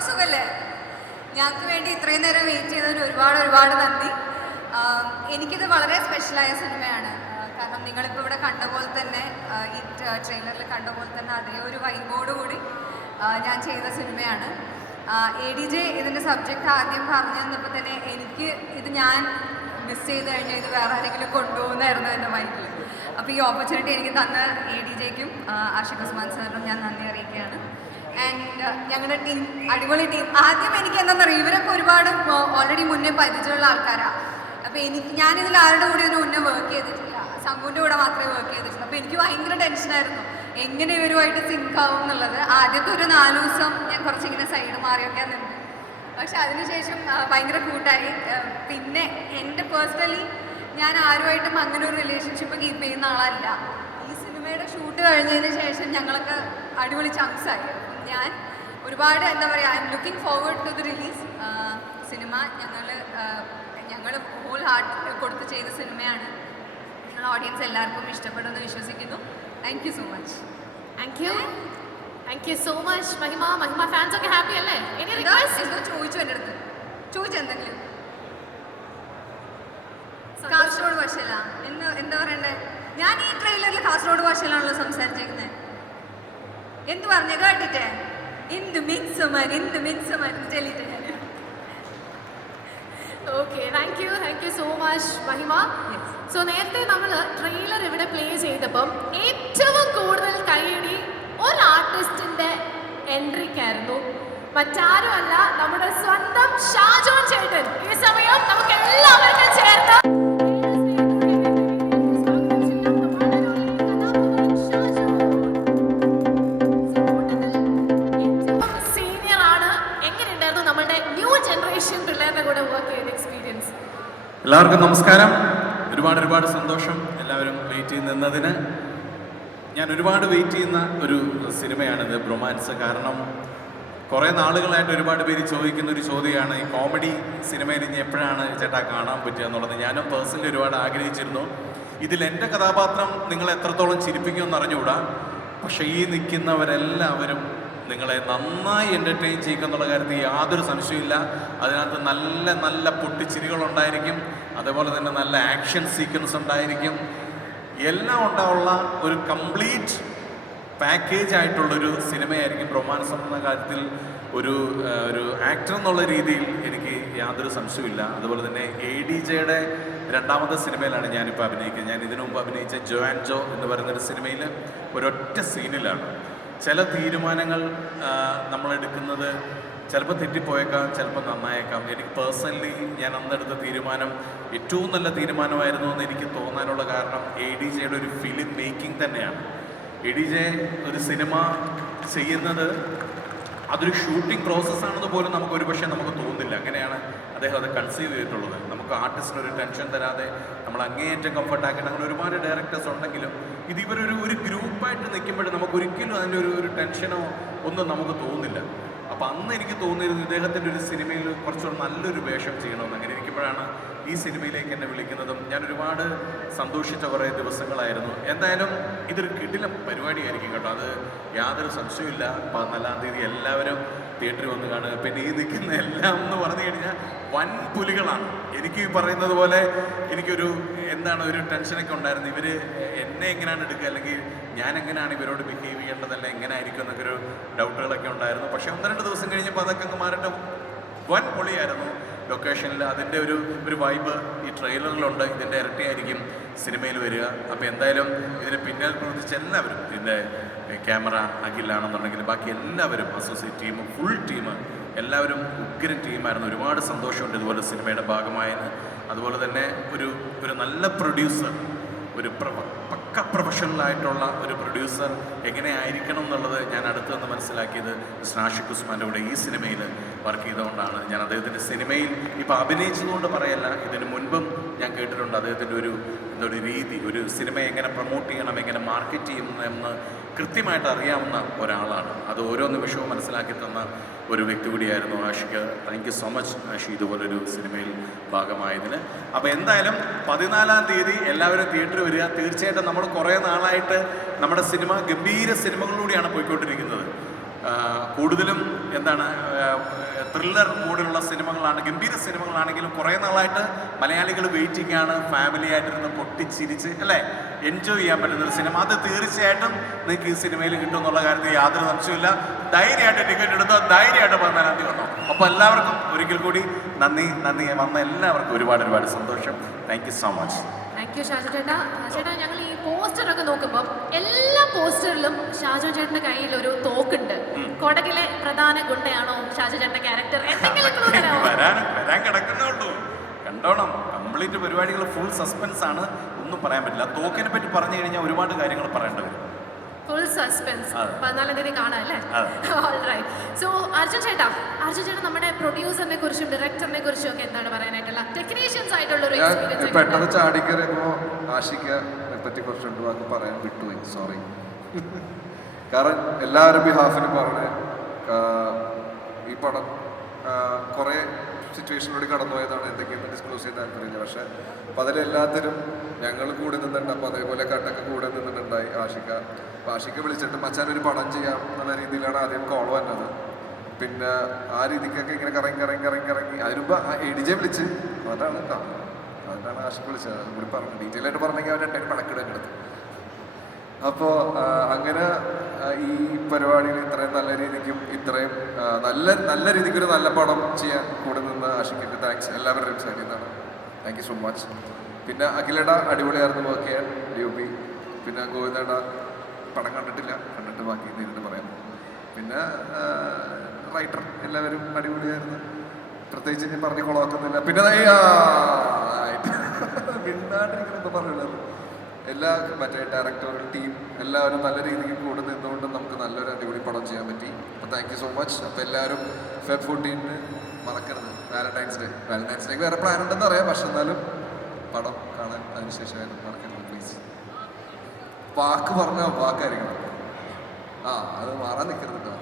സുഖല്ലേ? ഞങ്ങൾക്ക് വേണ്ടി ഇത്രയും നേരം വെയിറ്റ് ചെയ്തതിന് ഒരുപാട് നന്ദി. എനിക്കിത് വളരെ സ്പെഷ്യലായ സിനിമയാണ്. കാരണം നിങ്ങളിപ്പോൾ ഇവിടെ കണ്ട പോലെ തന്നെ, ഈ ട്രെയിലറിൽ കണ്ട പോലെ തന്നെ അതേ ഒരു വൈബോടുകൂടി ഞാൻ ചെയ്ത സിനിമയാണ്. ADJ ഇതിൻ്റെ സബ്ജക്റ്റ് ആദ്യം പറഞ്ഞു തന്നപ്പോൾ തന്നെ എനിക്ക് ഇത് ഞാൻ മിസ് ചെയ്ത് കഴിഞ്ഞാൽ ഇത് വേറെ ആരെങ്കിലും കൊണ്ടുപോകുന്നായിരുന്നു എൻ്റെ മൈൻഡിൽ. അപ്പോൾ ഈ ഓപ്പർച്യൂണിറ്റി എനിക്ക് തന്ന ADJക്കും ആഷിഖ് ഉസ്മാൻ സാറിനും ഞാൻ നന്ദി അറിയിക്കുകയാണ്. ആൻഡ് ഞങ്ങളുടെ ടീം അടിപൊളി ടീം. ആദ്യം എനിക്ക് എന്താ പറയുക, ഇവരൊക്കെ ഒരുപാട് ഓൾറെഡി മുന്നേ പരിചയമുള്ള ആൾക്കാരാണ്. അപ്പോൾ ഞാനിതിൽ ആരുടെ കൂടെ ഇതിന് മുന്നേ വർക്ക് ചെയ്തിട്ടില്ല, സംഗുവിൻ്റെ കൂടെ മാത്രമേ വർക്ക് ചെയ്തിട്ടുള്ളൂ. അപ്പോൾ എനിക്ക് ഭയങ്കര ടെൻഷനായിരുന്നു എങ്ങനെ ഇവരുമായിട്ട് സിങ്ക് ആവും എന്നുള്ളത്. ആദ്യത്തെ ഒരു 4 ദിവസം ഞാൻ കുറച്ചിങ്ങനെ സൈഡ് മാറിയൊക്കെ നിന്ന്, പക്ഷെ അതിനുശേഷം ഭയങ്കര കൂട്ടായി. പിന്നെ എൻ്റെ പേഴ്സണലി ഞാൻ ആരുമായിട്ടും അങ്ങനെ ഒരു റിലേഷൻഷിപ്പ് കീപ്പ് ചെയ്യുന്ന ആളല്ല. ഈ സിനിമയുടെ ഷൂട്ട് കഴിഞ്ഞതിന് ശേഷം ഞങ്ങളൊക്കെ അടിപൊളി ചങ്ക്സായി. ഞാൻ ഒരുപാട് എന്താ പറയുക, I am looking forward to the release. സിനിമ ഞങ്ങൾ ഹോൾ ഹാർട്ട് കൊടുത്ത് ചെയ്ത സിനിമയാണ്. നിങ്ങളുടെ ഓഡിയൻസ് എല്ലാവർക്കും ഇഷ്ടപ്പെടുമെന്ന് വിശ്വസിക്കുന്നു. Thank you so much. Thank you so much Mahima. Fans ഒക്കെ ഹാപ്പി അല്ലേ? എന്തോ ചോദിച്ചു എൻ്റെ അടുത്ത്, ചോദിച്ചെന്തെങ്കിലും കാസർഗോഡ് ഭാഷയിലാ എന്താ പറയണ്ടേ? ഞാൻ ഈ ട്രെയിലറിൽ കാസർഗോഡ് ഭാഷയിലാണല്ലോ സംസാരിച്ചേക്കുന്നത്. എന്ത് പറഞ്ഞു കേട്ടിട്ടേ? എന്ത് മിൻസമാൻ ചെല്ലിട്ട് ഞാൻ. Okay, thank you so much മഹിമ. സോ നേരത്തെ നമ്മൾ ട്രെയിലർ ഇവിടെ പ്ലേ ചെയ്തപ്പം ഏറ്റവും കൂടുതൽ കൈയടി ഒരു ആർട്ടിസ്റ്റിന്റെ എൻട്രിക്കായിരുന്നു. മറ്റാരുമല്ല, നമ്മുടെ സ്വന്തം ഷാജോൺ ചേട്ടൻ. ഈ സമയം നമുക്ക് എല്ലാവർക്കും ചേർത്ത് സീനിയർ ആണ്. എങ്ങനെയുണ്ടായിരുന്നു നമ്മളുടെ ന്യൂ ജനറേഷൻ പിള്ളേരുടെ കൂടെ വർക്ക് ചെയ്ത എക്സ്പീരിയൻസ്? എല്ലാവർക്കും നമസ്കാരം. ഒരുപാട് സന്തോഷം എല്ലാവരും വെയിറ്റ് ചെയ്ത് നിന്നതിന്. ഞാൻ ഒരുപാട് വെയിറ്റ് ചെയ്യുന്ന ഒരു സിനിമയാണിത്, ബ്രൊമാൻസ്. കാരണം കുറേ നാളുകളായിട്ട് ഒരുപാട് പേര് ചോദിക്കുന്ന ഒരു ചോദ്യമാണ്, ഈ കോമഡി സിനിമയിൽ ഇനി എപ്പോഴാണ് ചേട്ടാ കാണാൻ പറ്റുക എന്നുള്ളത്. ഞാനും പേഴ്സണലി ഒരുപാട് ആഗ്രഹിച്ചിരുന്നു. ഇതിൽ എൻ്റെ കഥാപാത്രം നിങ്ങളെ എത്രത്തോളം ചിരിപ്പിക്കുമെന്ന് അറിഞ്ഞുകൂടാ, പക്ഷേ ഈ നിൽക്കുന്നവരെല്ലാവരും നിങ്ങളെ നന്നായി എൻ്റർടൈൻ ചെയ്യുമെന്നുള്ള കാര്യത്തിൽ യാതൊരു സംശയമില്ല. അതിനകത്ത് നല്ല പൊട്ടിച്ചിരികളുണ്ടായിരിക്കും, അതേപോലെ തന്നെ നല്ല ആക്ഷൻ സീക്വൻസ് ഉണ്ടായിരിക്കും. എല്ലാം ഉണ്ടാവുള്ള ഒരു കംപ്ലീറ്റ് പാക്കേജ് ആയിട്ടുള്ളൊരു സിനിമയായിരിക്കും റൊമാൻസ് എന്ന കാര്യത്തിൽ. ഒരു ആക്ടർ എന്നുള്ള രീതിയിൽ എനിക്ക് യാതൊരു സംശയമില്ല. അതുപോലെ തന്നെ ADJയുടെ രണ്ടാമത്തെ സിനിമയിലാണ് ഞാനിപ്പോൾ അഭിനയിക്കുന്നത്. ഞാൻ ഇതിനു മുമ്പ് അഭിനയിച്ച ജോ ആൻഡ് ജോ എന്ന് പറയുന്നൊരു സിനിമയിൽ ഒരൊറ്റ സീനിലാണ്. ചില തീരുമാനങ്ങൾ നമ്മളെടുക്കുന്നത് ചിലപ്പോൾ തെറ്റിപ്പോയേക്കാം, ചിലപ്പോൾ നന്നായേക്കാം. എനിക്ക് പേഴ്സണലി ഞാൻ അന്നെടുത്ത തീരുമാനം ഏറ്റവും നല്ല തീരുമാനമായിരുന്നു എന്ന് എനിക്ക് തോന്നാനുള്ള കാരണം ADJയുടെ ഒരു ഫിലിം മേക്കിംഗ് തന്നെയാണ്. ADJ ഒരു സിനിമ ചെയ്യുന്നത് അതൊരു ഷൂട്ടിംഗ് പ്രോസസ്സാണെന്ന് പോലും നമുക്ക് പക്ഷേ നമുക്ക് തോന്നുന്നില്ല. അങ്ങനെയാണ് അദ്ദേഹം അത് കൺസീവ് ചെയ്തിട്ടുള്ളത്. നമുക്ക് ആർട്ടിസ്റ്റിന് ഒരു ടെൻഷൻ തരാതെ നമ്മൾ അങ്ങേയറ്റം കംഫർട്ടാക്കിയിട്ട് അങ്ങനെ ഒരുപാട് ഡയറക്ടേഴ്സ് ഉണ്ടെങ്കിലും ഇത് ഇവരൊരു ഗ്രൂപ്പായിട്ട് നിൽക്കുമ്പോഴും നമുക്കൊരിക്കലും അതിൻ്റെ ഒരു ടെൻഷനോ ഒന്നും നമുക്ക് തോന്നുന്നില്ല. അപ്പോൾ അന്ന് എനിക്ക് തോന്നിയിരുന്നു ഇദ്ദേഹത്തിൻ്റെ ഒരു സിനിമയിൽ കുറച്ചുകൂടെ നല്ലൊരു വേഷം ചെയ്യണമെന്ന്. അങ്ങനെ ഇരിക്കുമ്പോഴാണ് ഈ സിനിമയിലേക്ക് എന്നെ വിളിക്കുന്നതും. ഞാൻ ഒരുപാട് സന്തോഷിച്ച കുറേ ദിവസങ്ങളായിരുന്നു. എന്തായാലും ഇതൊരു കിടിലം പരിപാടിയായിരിക്കും കേട്ടോ, അത് യാതൊരു സംശയമില്ല. 14-ാം തീയതി എല്ലാവരും തിയേറ്ററിൽ വന്ന് കാണുക. പിന്നെ ഈ നിൽക്കുന്ന എല്ലാം എന്ന് പറഞ്ഞു കഴിഞ്ഞാൽ വൻ പുലികളാണ്. എനിക്ക് ഈ പറയുന്നത് പോലെ എനിക്കൊരു ഒരു ടെൻഷനൊക്കെ ഉണ്ടായിരുന്നു. ഇവർ എന്നെ എങ്ങനെയാണ് എടുക്കുക, അല്ലെങ്കിൽ ഞാൻ എങ്ങനെയാണ് ഇവരോട് ബിഹേവ് ചെയ്യേണ്ടതല്ല, എങ്ങനെ ആയിരിക്കും എന്നൊക്കെ ഒരു ഡൗട്ടുകളൊക്കെ ഉണ്ടായിരുന്നു. പക്ഷേ 1-2 ദിവസം കഴിഞ്ഞപ്പോൾ അതൊക്കെ അങ്ങ് മാറിയിട്ട് വൻ പൊളിയായിരുന്നു. ലൊക്കേഷനിൽ അതിൻ്റെ ഒരു വൈബ് ഈ ട്രെയിലറിലുണ്ട്. ഇതിൻ്റെ ഇരട്ടിയായിരിക്കും സിനിമയിൽ വരിക. അപ്പോൾ എന്തായാലും ഇതിന് പിന്നിൽ പ്രവർത്തിച്ച എല്ലാവരും, ഇതിൻ്റെ ക്യാമറ അഖിലാണെന്നുണ്ടെങ്കിൽ ബാക്കി എല്ലാവരും, അസോസിയേറ്റ് ടീം, ഫുൾ ടീം, എല്ലാവരും ഉഗ്രൻ ടീമായിരുന്നു. ഒരുപാട് സന്തോഷമുണ്ട് ഇതുപോലെ സിനിമയുടെ ഭാഗമായെന്ന്. അതുപോലെ തന്നെ ഒരു നല്ല പ്രൊഡ്യൂസർ, ഒരു പക്ക പ്രൊഫഷണലായിട്ടുള്ള ഒരു പ്രൊഡ്യൂസർ എങ്ങനെ ആയിരിക്കണം എന്നുള്ളത് ഞാൻ അടുത്ത് നിന്ന് മനസ്സിലാക്കിയത് ആഷിഖ് ഉസ്മാൻ്റെ കൂടെ ഈ സിനിമയിൽ വർക്ക് ചെയ്തുകൊണ്ടാണ്. ഞാൻ അദ്ദേഹത്തിൻ്റെ സിനിമയിൽ ഇപ്പോൾ അഭിനയിച്ചതുകൊണ്ട് പറയല്ല, ഇതിന് മുൻപും ഞാൻ കേട്ടിട്ടുണ്ട് അദ്ദേഹത്തിൻ്റെ ഒരു രീതി, ഒരു സിനിമ എങ്ങനെ പ്രൊമോട്ട് ചെയ്യണം, എങ്ങനെ മാർക്കറ്റ് ചെയ്യണമെന്ന് കൃത്യമായിട്ട് അറിയാവുന്ന ഒരാളാണ്. അത് ഓരോ നിമിഷവും മനസ്സിലാക്കി തന്ന ഒരു വ്യക്തി കൂടിയായിരുന്നു Ashiq. Thank you so much Ashi, ഇതുപോലൊരു സിനിമയിൽ ഭാഗമായതിന്. അപ്പോൾ എന്തായാലും 14-ാം തീയതി എല്ലാവരും തിയേറ്ററിൽ വരിക. തീർച്ചയായിട്ടും നമ്മൾ കുറേ നാളായിട്ട് നമ്മുടെ സിനിമ ഗംഭീര സിനിമകളിലൂടെയാണ് പോയിക്കൊണ്ടിരിക്കുന്നത്. കൂടുതലും ത്രില്ലർ മൂഡിലുള്ള സിനിമകളാണ്, ഗംഭീര സിനിമകളാണെങ്കിലും കുറേ നാളായിട്ട് മലയാളികൾ വെയിറ്റിംഗ് ആണ്. ഫാമിലി ആയിട്ടിരുന്ന് പൊട്ടിച്ചിരിച്ച് അല്ലേ എൻജോയ് ചെയ്യാൻ പറ്റുന്നൊരു സിനിമ. അത് തീർച്ചയായിട്ടും നിങ്ങൾക്ക് ഈ സിനിമയിൽ കിട്ടും എന്നുള്ള കാര്യത്തിൽ യാതൊരു സംശയമില്ല. ധൈര്യമായിട്ട് ടിക്കറ്റ് എടുത്തോ, ധൈര്യമായിട്ട് 14-ാം തീയതി വന്നോ. അപ്പോൾ എല്ലാവർക്കും ഒരിക്കൽ കൂടി നന്ദി. വന്ന എല്ലാവർക്കും ഒരുപാട് സന്തോഷം. Thank you so much. Thank U Shaju ചേട്ടാ. ചേട്ടാ, ഞങ്ങൾ ഈ പോസ്റ്ററൊക്കെ നോക്കുമ്പോൾ എല്ലാ പോസ്റ്ററിലും ഷാജു ചേട്ടൻ്റെ കയ്യിൽ ഒരു തോക്കുണ്ട്. കൊടകിലെ പ്രധാന ഗുണ്ടയാണോ ഷാജു ചേട്ടൻ്റെ ക്യാരക്ടർ? എന്തെങ്കിലും വരാൻ കിടക്കുന്നുള്ളൂ, കണ്ടോണം. കംപ്ലീറ്റ് പരിപാടികൾ ഫുൾ സസ്പെൻസ് ആണ്, ഒന്നും പറയാൻ പറ്റില്ല. തോക്കിനെ പറ്റി പറഞ്ഞു കഴിഞ്ഞാൽ ഒരുപാട് കാര്യങ്ങൾ പറയേണ്ടി വരും. Full suspense. 14-ാം തീയതി കാണാം അല്ലേ? ഓൾറൈറ്റ്. സോ അർജുൻ ചേട്ടാ നമ്മുടെ പ്രൊഡ്യൂസറിനെ കുറിച്ചും ഡയറക്ടറിനെ കുറിച്ചും ഒക്കെ എന്താണ് പറയാനായിട്ടുള്ള, ടെക്നീഷ്യൻസ് ആയിട്ടുള്ള ഒരു എക്സ്പീരിയൻസ്? പെട്ടെന്ന് ചാടിക്കറിയുമ്പോൾ ആഷിഖിനെ പറ്റി കുറച്ചുണ്ട് വാക്ക് പറയാൻ വിട്ടുപോയി, സോറി. കാരണം എല്ലാവരും ബിഹാഫിന് പറഞ്ഞ് ഈ പടം കുറേ സിറ്റുവേഷനിലൂടെ കടന്നുപോയതാണ്. എന്തൊക്കെയെന്ന് ഡിസ്ക്ലോസ് ചെയ്യാൻ താല്പര്യമില്ല. പക്ഷേ അപ്പോൾ അതിലെല്ലാത്തിനും ഞങ്ങൾ കൂടെ നിന്നിട്ടുണ്ട്. അപ്പോൾ അതേപോലെ കട്ടൊക്കെ കൂടെ നിന്നിട്ടുണ്ടായി ആഷിക്ക വിളിച്ചിട്ട് മച്ചാൻ ഒരു പടം ചെയ്യാം എന്നുള്ള രീതിയിലാണ് ആദ്യം കോൾ വന്നത്. പിന്നെ ആ രീതിക്കൊക്കെ ഇങ്ങനെ കറങ്ങി അതിനുമ്പ് ADJ വിളിച്ച് അതാണ് ആഷിഖ് വിളിച്ചത്. അതും കൂടി പറഞ്ഞു, ഡീറ്റെയിൽ ആയിട്ട് പറഞ്ഞെങ്കിൽ അവർ രണ്ടായിട്ട് പണക്കിടാൻ എടുത്തു. അപ്പോൾ അങ്ങനെ ഈ പരിപാടിയിൽ ഇത്രയും നല്ല രീതിക്കും ഇത്രയും നല്ല രീതിക്ക് ഒരു നല്ല പടം ചെയ്യാൻ കൂടെ നിന്ന് ആഷിഖിൻ്റെ താങ്ക്സ് എല്ലാവരുടെയും സൈഡിൽ നിന്നാണ്. Thank you so much. പിന്നെ അഖിലേട അടിപൊളിയായിരുന്നു വർക്ക് ചെയ്യാൻ, DOP. പിന്നെ ഗോവിന്ദേട പടം കണ്ടിട്ട് ബാക്കി നേരിട്ട് പറയാം. പിന്നെ റൈറ്റർ എല്ലാവരും അടിപൊളിയായിരുന്നു. പ്രത്യേകിച്ച് ഞാൻ പറഞ്ഞ് കൊളാക്കുന്നില്ല. പിന്നെ മിണ്ടാണ്ടിരിക്കുന്നൊക്കെ പറഞ്ഞല്ലോ. എല്ലാ മറ്റേ ഡയറക്ടറുകൾ ടീം എല്ലാവരും നല്ല രീതിക്ക് കൂടെ നിന്നുകൊണ്ട് നമുക്ക് നല്ലൊരു അടിപൊളി പടം ചെയ്യാൻ പറ്റി. അപ്പോൾ താങ്ക് യു സോ മച്ച്. അപ്പോൾ എല്ലാവരും Feb 14 മറക്കരുത്. വാലന്റൈൻസ് ഡേക്ക് വേറെ പ്ലാൻ ഉണ്ടെന്ന് അറിയാം, പക്ഷെ എന്നാലും പടം കാണാൻ അതിനുശേഷം മറക്കരുത് പ്ലീസ്. വാക്ക് പറഞ്ഞാൽ വാക്കായിരിക്കണം. അത് മാറാൻ നിൽക്കരുത് കേട്ടോ.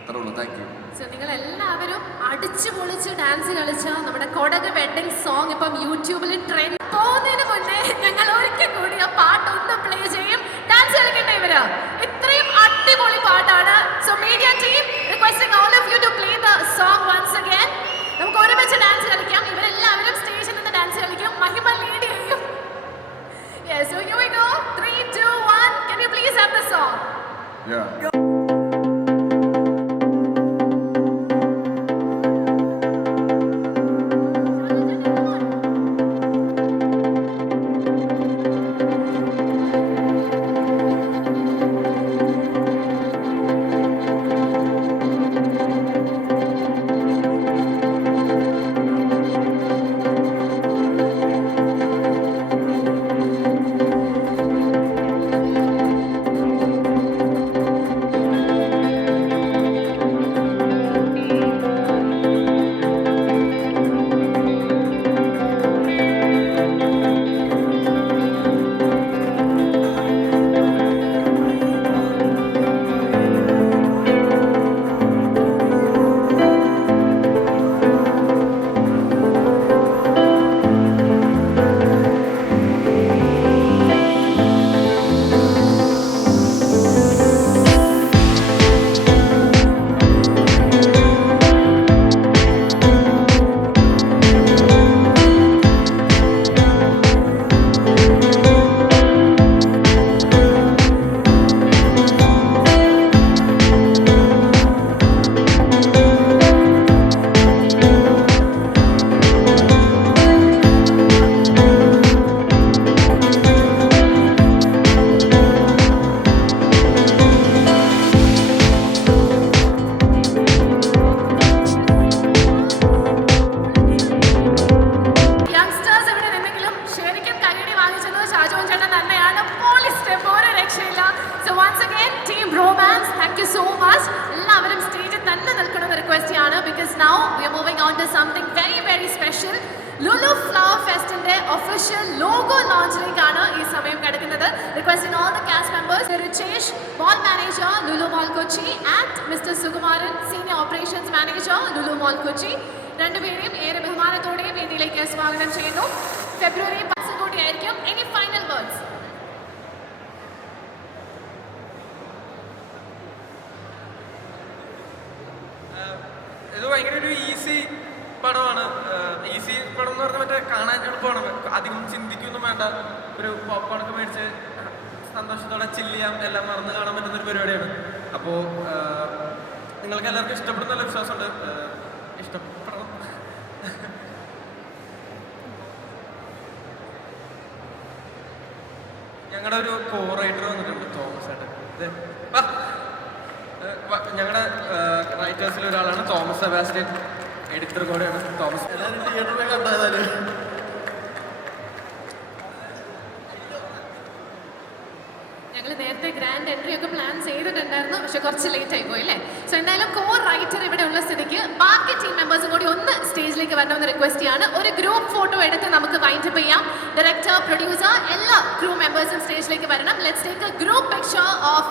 അത്രേ ഉള്ളൂ. Thank you. സോ നിങ്ങൾ എല്ലാവരും അടിച്ചു പൊളിച്ച് ഡാൻസ് കളിച്ച നമ്മുടെ കൊടക് വെഡിങ് സോങ് ഇപ്പം യൂട്യൂബിൽ ട്രെൻഡ് പോകുന്നതിന് മുന്നേ ഞങ്ങൾ ഒരിക്കൽ കൂടി ആ പാട്ട് ഒന്ന് പ്ലേ ചെയ്യും. ഡാൻസ് കളിക്കട്ടെ ഇവര്? ഇത്രയും അടിപൊളി പാട്ടാണ്. So media team requesting all of you to play the song once again. നമുക്ക് ഒരുമിച്ച് ഡാൻസ് കളിക്കാം. ഇവരെല്ലാവരും സ്റ്റേജിൽ നിന്ന് ഡാൻസ് കളിക്കും. മഹിമ ലീഡ് ചെയ്യും. Yes, so here we go. 3, 2, 1. Can you please have the song? Yeah. Lulu Flower Fest official logo launch is requesting all the cast members, Richesh, Mall Manager, Lulu Mall Kochi, and Mr. Sukumaran, Senior Operations Manager, Lulu Mall Kochi. February any final words? Easy പടമാണ്. ഈസി പടം എന്ന് പറഞ്ഞാൽ മറ്റേ കാണാൻ എളുപ്പമാണ്. അധികം ചിന്തിക്കൊന്നും വേണ്ട. ഒരു പോപ്കോണൊക്കെ മേടിച്ച് സന്തോഷത്തോടെ ചില്ല് ചെയ്യാം, എല്ലാം മറന്ന് കാണാൻ പറ്റുന്നൊരു പരിപാടിയാണ്. അപ്പോൾ നിങ്ങൾക്ക് എല്ലാവർക്കും ഇഷ്ടപ്പെടുന്നുള്ള വിശ്വാസമുണ്ട്. ഇഷ്ടപ്പെടണം. ഞങ്ങളുടെ ഒരു കോ റൈറ്റർ വന്നിട്ടുണ്ട്, തോമസ് ഏട്ടൻ. ഞങ്ങളുടെ റൈറ്റേഴ്സിൽ ഒരാളാണ് തോമസ് സെബാസ്റ്റ്യൻ. എഡിറ്റർ കൂടെയാണ് തോമസ്. തിയേറ്ററിൽ കണ്ടാൽ ഞങ്ങൾ നേരത്തെ ഗ്രാൻഡ് എൻട്രി ഒക്കെ പ്ലാൻ ചെയ്തിട്ടുണ്ടായിരുന്നു, പക്ഷെ കുറച്ച് ലേറ്റ് ആയി പോയി അല്ലേ. സോ എന്തായാലും കോ റൈറ്റർ ഇവിടെ ഉള്ള സ്ഥിതിക്ക് ബാക്കി ടീം മെമ്പേഴ്സും കൂടി ഒന്ന് സ്റ്റേജിലേക്ക് വരണമെന്ന് റിക്വസ്റ്റ് ചെയ്യാണ്. ഒരു ഗ്രൂപ്പ് ഫോട്ടോ എടുത്ത് നമുക്ക് വൈൻഡ് അപ്പ് ചെയ്യാം. ഡയറക്ടർ, പ്രൊഡ്യൂസർ, എല്ലാ ക്രൂ മെമ്പേഴ്സും സ്റ്റേജിലേക്ക് വരണം. Let's take A group picture of